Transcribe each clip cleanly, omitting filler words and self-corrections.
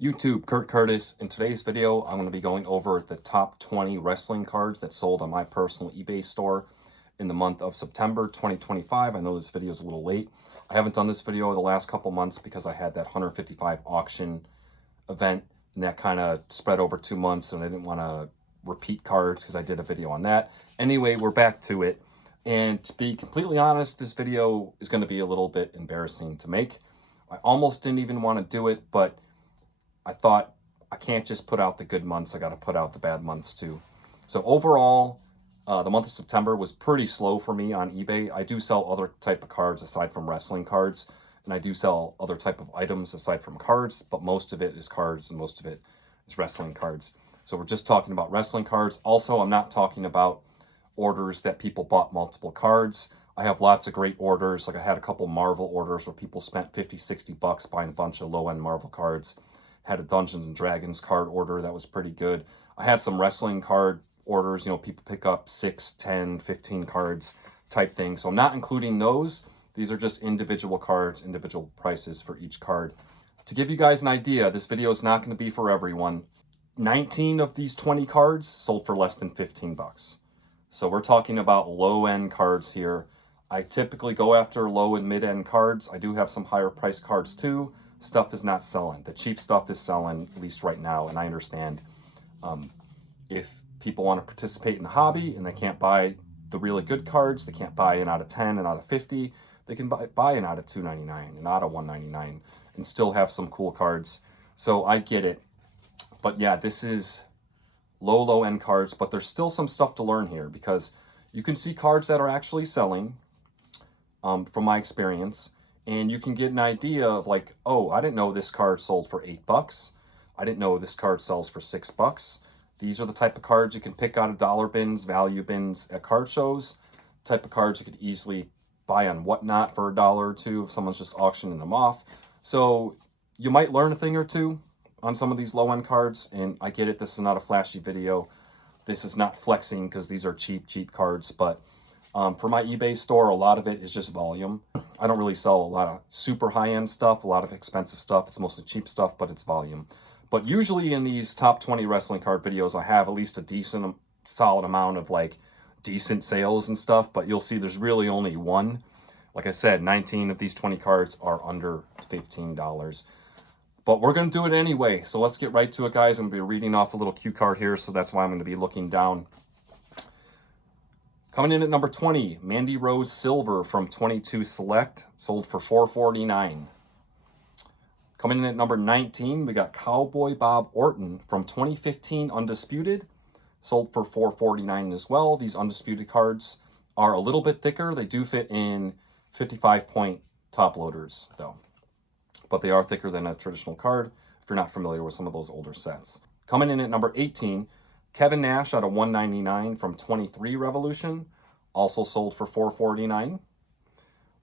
YouTube, Kurt Curtis. In today's video, I'm going to be going over the top 20 wrestling cards that sold on my personal eBay store in the month of September 2025. I know this video is a little late. I haven't done this video the last couple months because I had that 155 auction event, and that kind of spread over 2 months, and I didn't want to repeat cards because I did a video on that. Anyway, we're back to it. And to be completely honest, this video is going to be a little bit embarrassing to make. I almost didn't even want to do it, but I thought I can't just put out the good months. I got to put out the bad months too. So overall, the month of September was pretty slow for me on eBay. I do sell other type of cards aside from wrestling cards, and I do sell other type of items aside from cards, but most of it is cards and most of it is wrestling cards. So we're just talking about wrestling cards. Also, I'm not talking about orders that people bought multiple cards. I have lots of great orders. Like I had a couple Marvel orders where people spent 50, 60 bucks buying a bunch of low-end Marvel cards. Had a Dungeons and Dragons card order that was pretty good. I had some wrestling card orders, people pick up 6, 10, 15 cards type thing. So I'm not including those. These are just individual cards, individual prices for each card. To give you guys an idea, this video is not going to be for everyone. 19 of these 20 cards sold for less than 15 bucks. So we're talking about low-end cards here. I typically go after low and mid-end cards. I do have some higher price cards too. Stuff is not selling. The cheap stuff is selling, at least right now, and I understand if people want to participate in the hobby and they can't buy the really good cards, they can't buy an out of 10, an out of 50, they can buy an out of $2.99, an out of $1.99, and still have some cool cards. So I get it. But yeah, this is low end cards, but there's still some stuff to learn here because you can see cards that are actually selling from my experience. And you can get an idea of like, oh, I didn't know this card sold for $8. I didn't know this card sells for $6. These are the type of cards you can pick out of dollar bins, value bins at card shows. Type of cards you could easily buy on Whatnot for $1 or $2 if someone's just auctioning them off. So you might learn a thing or two on some of these low-end cards. And I get it, this is not a flashy video. This is not flexing because these are cheap cards. But for my eBay store, a lot of it is just volume. I don't really sell a lot of super high-end stuff, a lot of expensive stuff. It's mostly cheap stuff, but it's volume. But usually in these top 20 wrestling card videos, I have at least a decent, solid amount of like decent sales and stuff. But you'll see there's really only one. Like I said, 19 of these 20 cards are under $15. But we're going to do it anyway. So let's get right to it, guys. I'm going to be reading off a little cue card here. So that's why I'm going to be looking down. Coming in at number 20, Mandy Rose Silver from 22 Select, sold for $4.49. Coming in at number 19, we got Cowboy Bob Orton from 2015 Undisputed, sold for $4.49 as well. These Undisputed cards are a little bit thicker. They do fit in 55-point top loaders, though. But they are thicker than a traditional card if you're not familiar with some of those older sets. Coming in at number 18, Kevin Nash out of 199 from 23 Revolution, also sold for $4.49.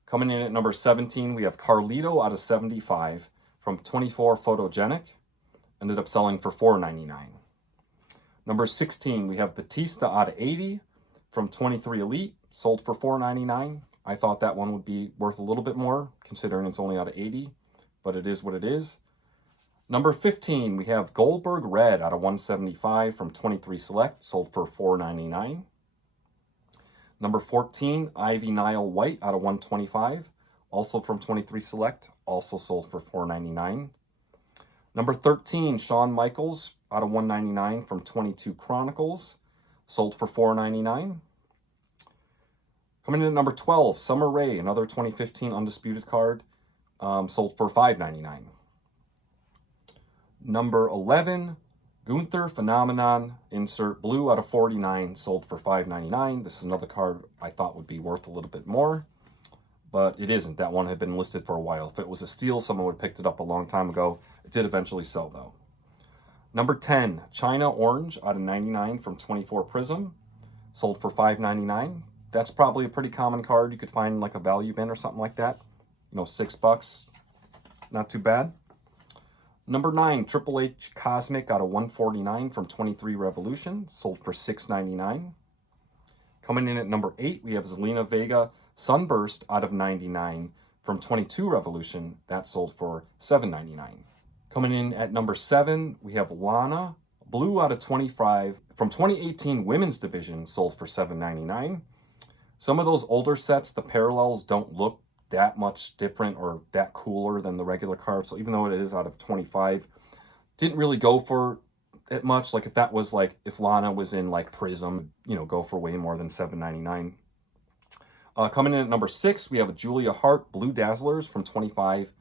Coming in at number 17, we have Carlito out of 75 from 24 Photogenic, ended up selling for $4.99. Number 16, we have Batista out of 80 from 23 Elite, sold for $4.99. I thought that one would be worth a little bit more, considering it's only out of 80, but it is what it is. Number 15, we have Goldberg Red out of 175 from 23 Select, sold for $4.99. Number 14, Ivy Nile White out of 125, also from 23 Select, also sold for $4.99. Number 13, Shawn Michaels out of 199 from 22 Chronicles, sold for $4.99. Coming in at number 12, Summer Rae, another 2015 Undisputed card, sold for $5.99. Number 11, Gunther Phenomenon, insert blue out of 49, sold for $5.99. This is another card I thought would be worth a little bit more, but it isn't. That one had been listed for a while. If it was a steal, someone would have picked it up a long time ago. It did eventually sell, though. Number 10, China Orange out of 99 from 24 Prism, sold for $5.99. That's probably a pretty common card. You could find like a value bin or something like that. $6, not too bad. Number 9, Triple H Cosmic out of 149 from 23 Revolution, sold for $6.99. Coming in at number 8, we have Zelina Vega Sunburst out of 99 from 22 Revolution. That sold for $7.99. Coming in at number 7, we have Lana, blue out of 25 from 2018 women's division, sold for $7.99. Some of those older sets, the parallels don't look that much different or that cooler than the regular card. So even though it is out of 25, didn't really go for it much. Like if that was like, if Lana was in like Prism, you know, go for way more than $7.99. Coming in at number 6, we have a Julia Hart Blue Dazzlers from 25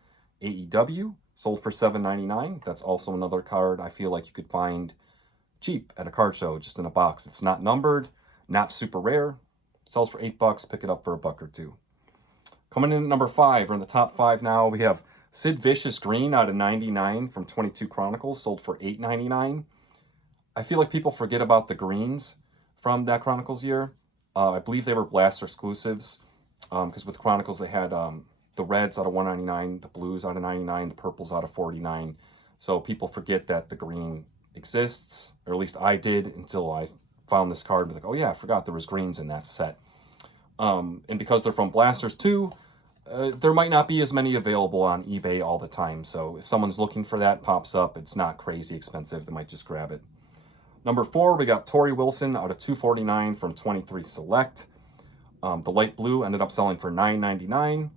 AEW, sold for $7.99. That's also another card I feel like you could find cheap at a card show, just in a box. It's not numbered, not super rare. Sells for $8. Pick it up for $1 or $2. Coming in at number 5, we're in the top 5 now. We have Sid Vicious Green out of 99 from 22 Chronicles, sold for $8.99. I feel like people forget about the greens from that Chronicles year. I believe they were Blaster exclusives, because with Chronicles they had the reds out of $1.99, the blues out of $99, the purples out of $49. So people forget that the green exists, or at least I did until I found this card. Like, oh yeah, I forgot there was greens in that set. And because they're from Blasters too, there might not be as many available on eBay all the time. So if someone's looking for that, pops up, it's not crazy expensive. They might just grab it. Number 4, we got Tori Wilson out of $249 from 23 Select. The light blue ended up selling for $9.99.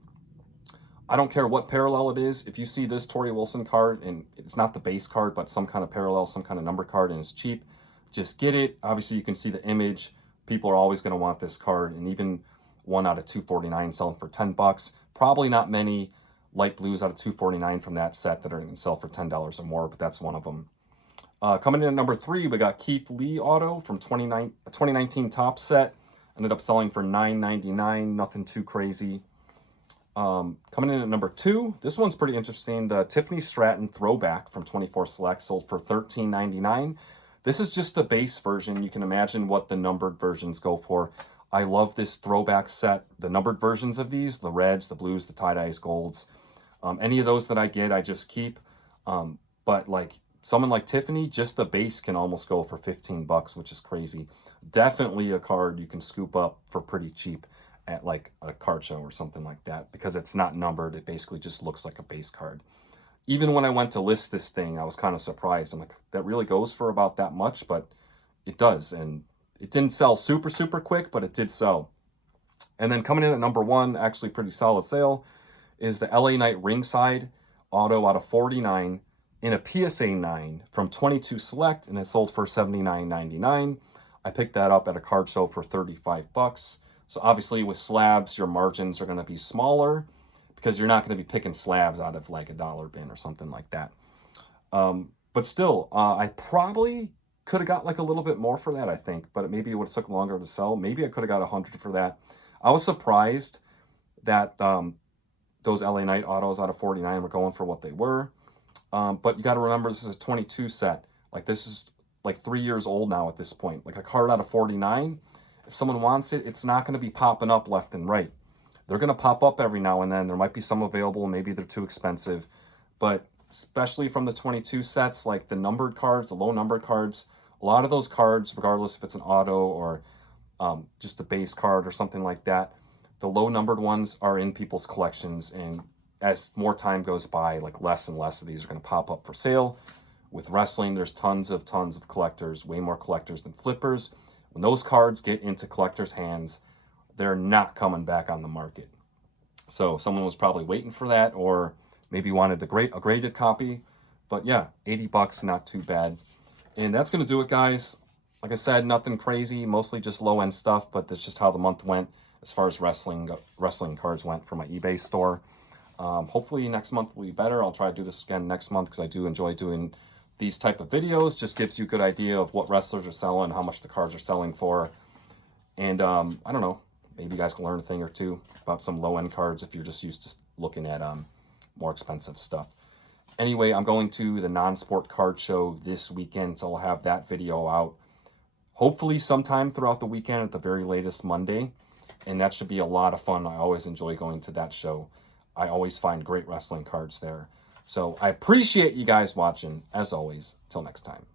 I don't care what parallel it is. If you see this Tori Wilson card, and it's not the base card, but some kind of parallel, some kind of number card, and it's cheap, just get it. Obviously, you can see the image. People are always going to want this card, and even one out of $249 selling for $10. Probably not many light blues out of $249 from that set that are going to sell for $10 or more, but that's one of them. Coming in at number 3, we got Keith Lee auto from 2019 Top set. Ended up selling for $9.99, nothing too crazy. Coming in at number 2, this one's pretty interesting. The Tiffany Stratton Throwback from 24 Select sold for $13.99. This is just the base version. You can imagine what the numbered versions go for. I love this throwback set. The numbered versions of these, the reds, the blues, the tie-dyes, golds. Any of those that I get, I just keep. But like someone like Tiffany, just the base can almost go for $15, which is crazy. Definitely a card you can scoop up for pretty cheap at like a card show or something like that, because it's not numbered. It basically just looks like a base card. Even when I went to list this thing, I was kind of surprised. I'm like, that really goes for about that much, but it does. And it didn't sell super, super quick, but it did sell. And then coming in at number 1, actually pretty solid sale, is the LA Knight Ringside auto out of 49 in a PSA 9 from 22 Select, and it sold for $79.99. I picked that up at a card show for $35. So obviously with slabs, your margins are going to be smaller because you're not going to be picking slabs out of like a dollar bin or something like that. But still, I probably could have got like a little bit more for that, I think, but maybe it would have took longer to sell. Maybe I could have got 100 for that. I was surprised that those LA Knight autos out of 49 were going for what they were. But you got to remember, this is a 22 set. Like this is like 3 years old now at this point. Like a card out of 49, if someone wants it, it's not going to be popping up left and right. They're going to pop up every now and then. There might be some available. Maybe they're too expensive. But especially from the 22 sets, like the numbered cards, the low numbered cards, a lot of those cards, regardless if it's an auto or just a base card or something like that, the low numbered ones are in people's collections. And as more time goes by, like less and less of these are going to pop up for sale. With wrestling, there's tons of collectors, way more collectors than flippers. When those cards get into collectors' hands, they're not coming back on the market. So someone was probably waiting for that, or maybe wanted a graded copy. But yeah, $80, not too bad. And that's going to do it, guys. Like I said, nothing crazy, mostly just low-end stuff, but that's just how the month went as far as wrestling cards went for my eBay store. Hopefully next month will be better. I'll try to do this again next month because I do enjoy doing these type of videos. Just gives you a good idea of what wrestlers are selling, how much the cards are selling for. And I don't know, maybe you guys can learn a thing or two about some low-end cards if you're just used to looking at more expensive stuff. Anyway, I'm going to the non-sport card show this weekend, so I'll have that video out hopefully sometime throughout the weekend, at the very latest Monday. And that should be a lot of fun. I always enjoy going to that show. I always find great wrestling cards there. So I appreciate you guys watching, as always. Till next time.